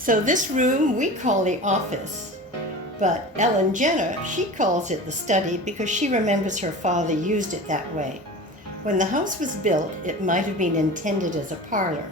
So this room we call the office, but Ellen Jenner, she calls it the study because she remembers her father used it that way. When the house was built, it might have been intended as a parlor.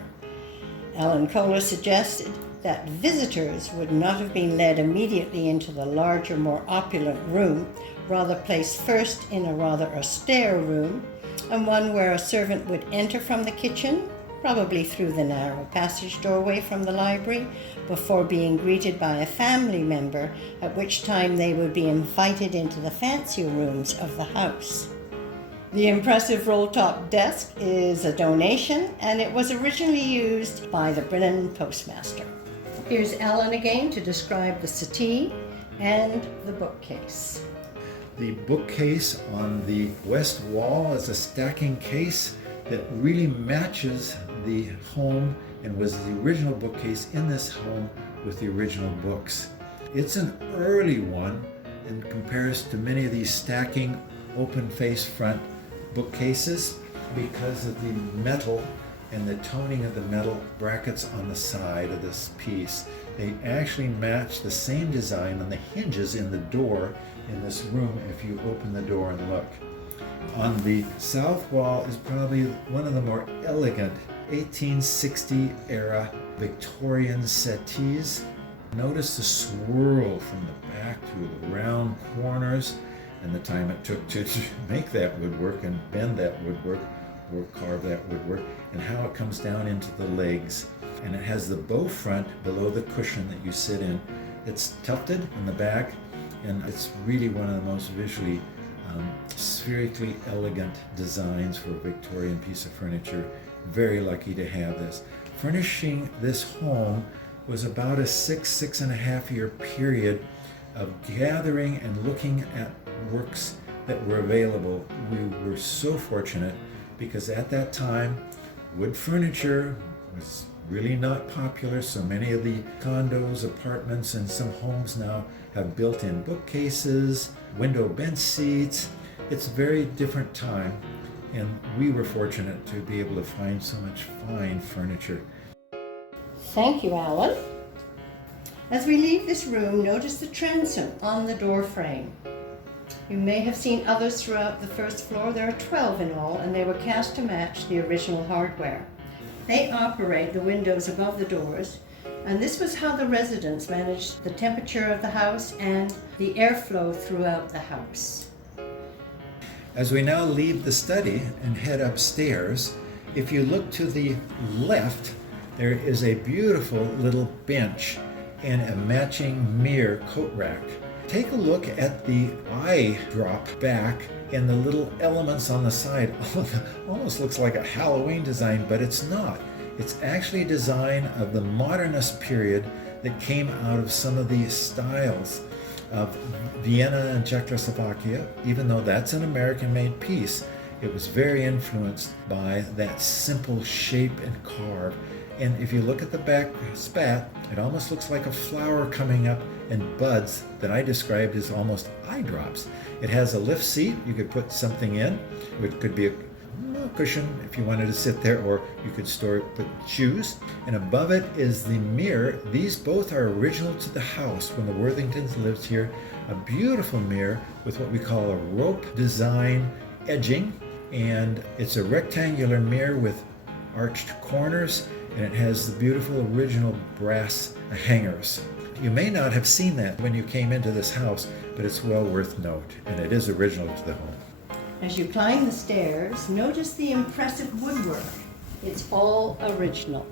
Ellen Kohler suggested that visitors would not have been led immediately into the larger, more opulent room, rather placed first in a rather austere room, and one where a servant would enter from the kitchen, probably through the narrow passage doorway from the library, before being greeted by a family member, at which time they would be invited into the fancier rooms of the house. The impressive roll-top desk is a donation, and it was originally used by the Brennan postmaster. Here's Alan again to describe the settee and the bookcase. The bookcase on the west wall is a stacking case that really matches the home and was the original bookcase in this home with the original books. It's an early one and compares to many of these stacking open face front bookcases because of the metal and the toning of the metal brackets on the side of this piece. They actually match the same design on the hinges in the door in this room if you open the door and look. On the south wall is probably one of the more elegant 1860 era Victorian settees. Notice the swirl from the back to the round corners and the time it took to make that woodwork and bend that woodwork or carve that woodwork, and how it comes down into the legs. And it has the bow front below the cushion that you sit in. It's tufted in the back, and it's really one of the most visually spherically elegant designs for a Victorian piece of furniture. Very lucky to have this. Furnishing this home was about a six and a half year period of gathering and looking at works that were available. We were so fortunate because at that time, wood furniture was really not popular. So many of the condos, apartments, and some homes now have built-in bookcases, window bench seats. It's a very different time, and we were fortunate to be able to find so much fine furniture. Thank you, Alan. As we leave this room, notice the transom on the door frame. You may have seen others throughout the first floor. There are 12 in all, and they were cast to match the original hardware. They operate the windows above the doors, and this was how the residents managed the temperature of the house and the airflow throughout the house. As we now leave the study and head upstairs, if you look to the left, there is a beautiful little bench and a matching mirror coat rack. Take a look at the eye drop back and the little elements on the side. Almost looks like a Halloween design, but it's not. It's actually a design of the modernist period that came out of some of the styles of Vienna and Czechoslovakia. Even though that's an American-made piece, it was very influenced by that simple shape and carve. And if you look at the back spat, it almost looks like a flower coming up and buds that I described as almost eye drops. It has a lift seat. You could put something in, which could be a cushion if you wanted to sit there, or you could put shoes. And above it is the mirror. These both are original to the house when the Worthingtons lived here. A beautiful mirror with what we call a rope design edging. And it's a rectangular mirror with arched corners, and it has the beautiful original brass hangers. You may not have seen that when you came into this house, but it's well worth note, and it is original to the home. As you climb the stairs, notice the impressive woodwork. It's all original.